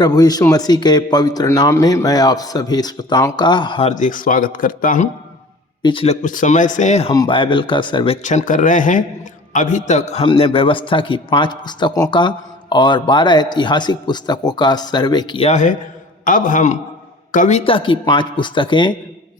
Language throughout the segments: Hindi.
प्रभु यीशु मसीह के पवित्र नाम में मैं आप सभी श्रोताओं का हार्दिक स्वागत करता हूं। पिछले कुछ समय से हम बाइबल का सर्वेक्षण कर रहे हैं। अभी तक हमने व्यवस्था की 5 पुस्तकों का और 12 ऐतिहासिक पुस्तकों का सर्वे किया है। अब हम कविता की 5 पुस्तकें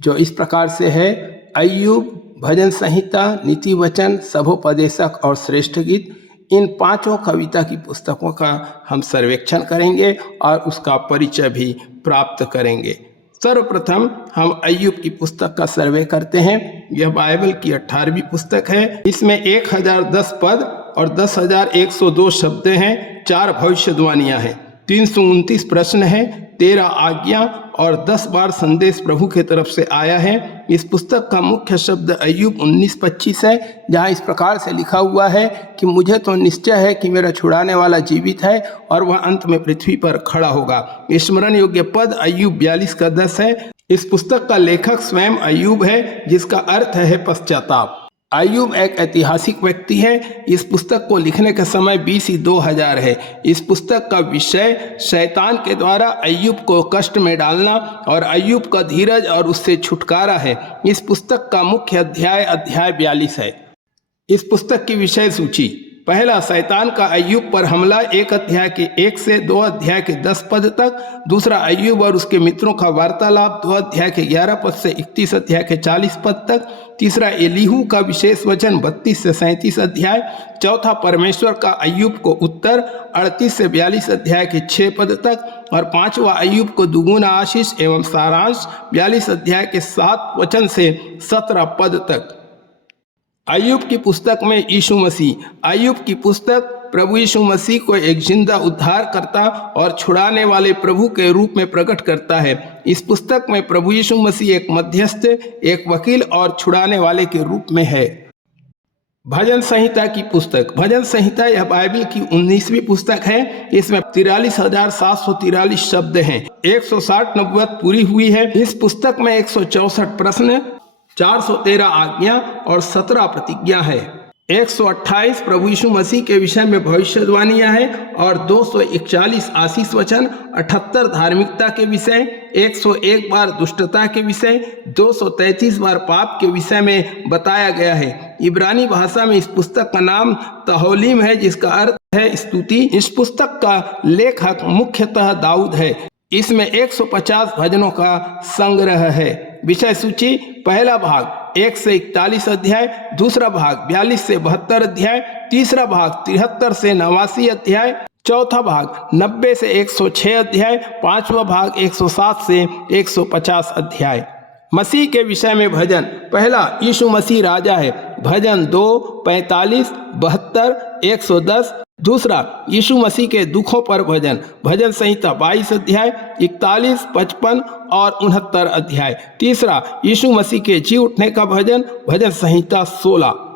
जो इस प्रकार से है: अय्यूब, भजन संहिता, नीति वचन, सभोपदेशक और श्रेष्ठ गीत। इन 5 कविता की पुस्तकों का हम सर्वेक्षण करेंगे और उसका परिचय भी प्राप्त करेंगे। सर्वप्रथम हम अय्यूब की पुस्तक का सर्वे करते हैं। यह बाइबल की 18वीं पुस्तक है। इसमें 1010 पद और 10,102 शब्द हैं। 4 भविष्यवाणियां हैं, 329 प्रश्न हैं, 13 आज्ञा और 10 बार संदेश प्रभु के तरफ से आया है। इस पुस्तक का मुख्य शब्द अय्यूब 19:25 है, जहाँ इस प्रकार से लिखा हुआ है कि मुझे तो निश्चय है कि मेरा छुड़ाने वाला जीवित है और वह अंत में पृथ्वी पर खड़ा होगा। स्मरण योग्य पद अय्यूब 42:10 है। इस पुस्तक का लेखक स्वयं अय्यूब है, जिसका अर्थ है पश्चाताप। अय्यूब एक ऐतिहासिक व्यक्ति है। इस पुस्तक को लिखने का समय BC 2000 है। इस पुस्तक का विषय शैतान के द्वारा अय्यूब को कष्ट में डालना और अय्यूब का धीरज और उससे छुटकारा है। इस पुस्तक का मुख्य अध्याय 42 है। इस पुस्तक की विषय सूची: पहला, शैतान का अय्यूब पर हमला, 1 अध्याय के 1 से 2 अध्याय के 10 पद तक। दूसरा, अय्यूब और उसके मित्रों का वार्तालाप, 2 अध्याय के 11 पद से 31 अध्याय के 40 पद तक। तीसरा, एलीहू का विशेष वचन, 32 से 37 अध्याय। चौथा, परमेश्वर का अय्यूब को उत्तर, 38 से 42 अध्याय के 6 पद तक। और पांचवा, अय्यूब को दुगुना आशीष एवं सारांश, 42 अध्याय के 7 वचन से 17 पद तक। अय्यूब की पुस्तक में यीशु मसीह। अय्यूब की पुस्तक प्रभु यीशु मसीह को एक जिंदा उद्धारकर्ता और छुड़ाने वाले प्रभु के रूप में प्रकट करता है। इस पुस्तक में प्रभु यीशु मसीह एक मध्यस्थ, एक वकील और छुड़ाने वाले के रूप में है। भजन संहिता की पुस्तक। भजन संहिता यह बाइबल की 19वीं पुस्तक है। इसमें 43,743 शब्द हैं। 160 नबूवत पूरी हुई है। इस पुस्तक में 164 प्रश्न, 413 आज्ञा और 17 प्रतिज्ञा है। 128 प्रभु यीशु मसीह के विषय में भविष्यवाणियां हैं और 241 आशीष वचन, 78 धार्मिकता के विषय, 101 बार दुष्टता के विषय, 233 बार पाप के विषय में बताया गया है। इब्रानी भाषा में इस पुस्तक का नाम तहौलीम है, जिसका अर्थ है स्तुति। इस पुस्तक का लेखक मुख्यतः दाऊद है। इसमें 150 भजनों का संग्रह है। विषय सूची: पहला भाग 1 से 41 अध्याय, दूसरा भाग 42 से 72 अध्याय, तीसरा भाग 73 से 89 अध्याय, चौथा भाग 90 से 106 अध्याय, पांचवा भाग 107 से 150 अध्याय। मसीह के विषय में भजन: पहला, यीशु मसीह राजा है, भजन 2, 45, 72, 110। दूसरा, यीशु मसीह के दुखों पर भजन, भजन संहिता 22 अध्याय, 41, 55 और 69 अध्याय। तीसरा, यीशु मसीह के जी उठने का भजन, भजन संहिता 16।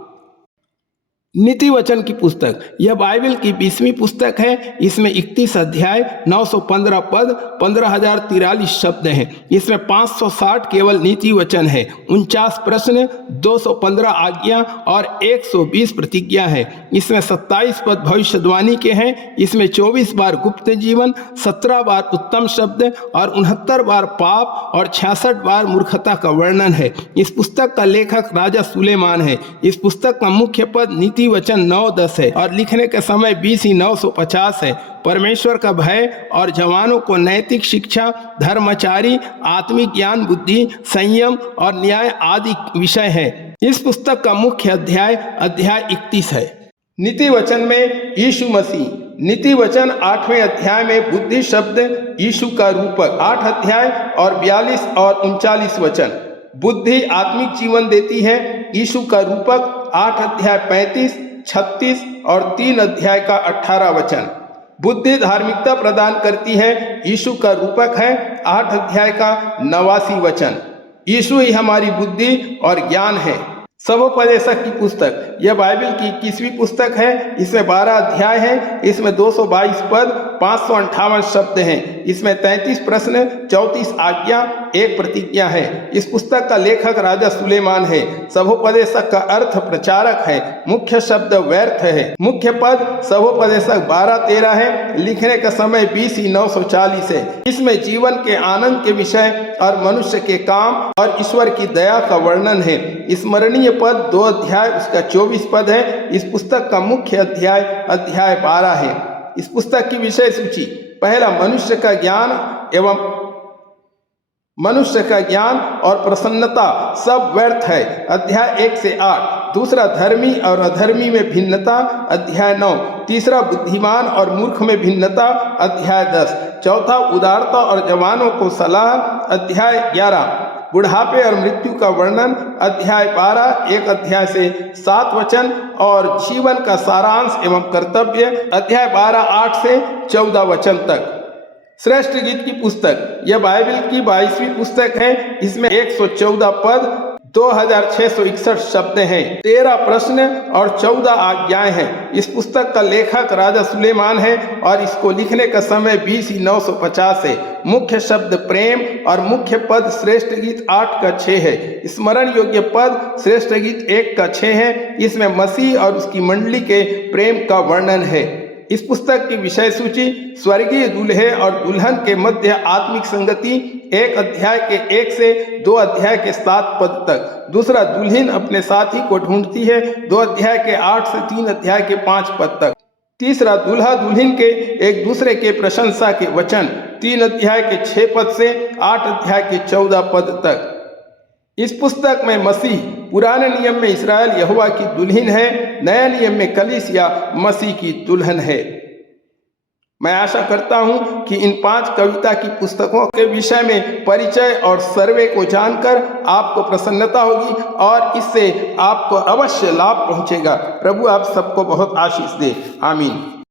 नीति वचन की पुस्तक। यह बाइबल की 20वीं पुस्तक है। इसमें 31 अध्याय, 915 पद, 15,043 शब्द हैं। इसमें 560 केवल नीति वचन है, 49 प्रश्न, 215 आज्ञा और 120 प्रतिज्ञा है। इसमें 27 पद भविष्यवाणी के हैं। इसमें 24 बार गुप्त जीवन, 17 बार उत्तम शब्द और 69 बार पाप और 66 बार मूर्खता का वर्णन है। इस पुस्तक का लेखक राजा सुलेमान है। इस पुस्तक का मुख्य पद नीति वचन 9-10 है और लिखने के समय BC 950 है। परमेश्वर का भय और जवानों को नैतिक शिक्षा, धर्माचारी, आत्मिक ज्ञान, बुद्धि, संयम और न्याय आदि विषय है। इस पुस्तक का मुख्य अध्याय 31 है। नीति वचन में यीशु मसीह। नीति वचन 8वें अध्याय में बुद्धि शब्द यीशु का रूपक, 8 अध्याय और 42 और 39 वचन। बुद्धि आत्मिक जीवन देती है, यीशु का रूपक, 8 अध्याय 35, 36 और 3 अध्याय का 18 वचन। बुद्धि धार्मिकता प्रदान करती है, यीशु का रूपक है, 8 अध्याय का 89 वचन। यीशु ही हमारी बुद्धि और ज्ञान है। सभोपदेशक की पुस्तक। यह बाइबल की 21वीं पुस्तक है। इसमें 12 अध्याय है। इसमें 222 पद, 558 शब्द हैं। इसमें 33 प्रश्न, 34 आज्ञा, 1 प्रतिज्ञा है। इस पुस्तक का लेखक राजा सुलेमान है। सभोपदेशक का अर्थ प्रचारक है। मुख्य शब्द व्यर्थ है। मुख्य पद सभोपदेशक 12-13 है। लिखने का समय BC 940 है। इसमें जीवन के आनंद के विषय और मनुष्य के काम और ईश्वर की दया का वर्णन है। स्मरणीय पद 2 अध्याय, उसका 24 पद है। इस पुस्तक का मुख्य अध्याय 12 है। इस पुस्तक की विषय सूची: पहला, मनुष्य का ज्ञान और प्रसन्नता सब व्यर्थ है, अध्याय 1 से 8। दूसरा, धर्मी और अधर्मी में भिन्नता, अध्याय 9। तीसरा, बुद्धिमान और मूर्ख में भिन्नता, अध्याय 10। चौथा, उदारता और जवानों को सलाह, अध्याय 11। बुढ़ापे और मृत्यु का वर्णन, अध्याय 12, 1 अध्याय से 7 वचन। और जीवन का सारांश एवं कर्तव्य, अध्याय 12, 8 से 14 वचन तक। श्रेष्ठ गीत की पुस्तक, यह बाइबल की 22वीं पुस्तक है। इसमें 114 पद, 2661 शब्द हैं, 13 प्रश्न और 14 आज्ञाएं हैं। इस पुस्तक का लेखक राजा सुलेमान है और इसको लिखने का समय BC 950 है। मुख्य शब्द प्रेम और मुख्य पद श्रेष्ठ गीत 8 का 6 है। स्मरण योग्य पद श्रेष्ठ गीत 1 का 6 है। इसमें मसीह और उसकी मंडली के प्रेम का वर्णन है। इस पुस्तक की विषय सूची: स्वर्गीय दूल्हे और दुल्हन के मध्य आत्मिक संगति, 1 अध्याय के 1 से 2 अध्याय के 7 पद तक। दूसरा, दुल्हन अपने साथी को ढूंढती है, 2 अध्याय के 8 से 3 अध्याय के 5 पद तक। तीसरा, दूल्हा दुल्हन के एक दूसरे के प्रशंसा के वचन, 3 अध्याय के 6 पद से 8 अध्याय के 14 पद तक। इस पुस्तक में मसीह पुराने नियम में इस्राएल यहोवा की दुल्हन है, नया नियम में कलीसिया मसीह की दुल्हन है। मैं आशा करता हूं कि इन 5 कविता की पुस्तकों के विषय में परिचय और सर्वे को जानकर आपको प्रसन्नता होगी और इससे आपको अवश्य लाभ पहुंचेगा। प्रभु आप सबको बहुत आशीष दे। आमीन।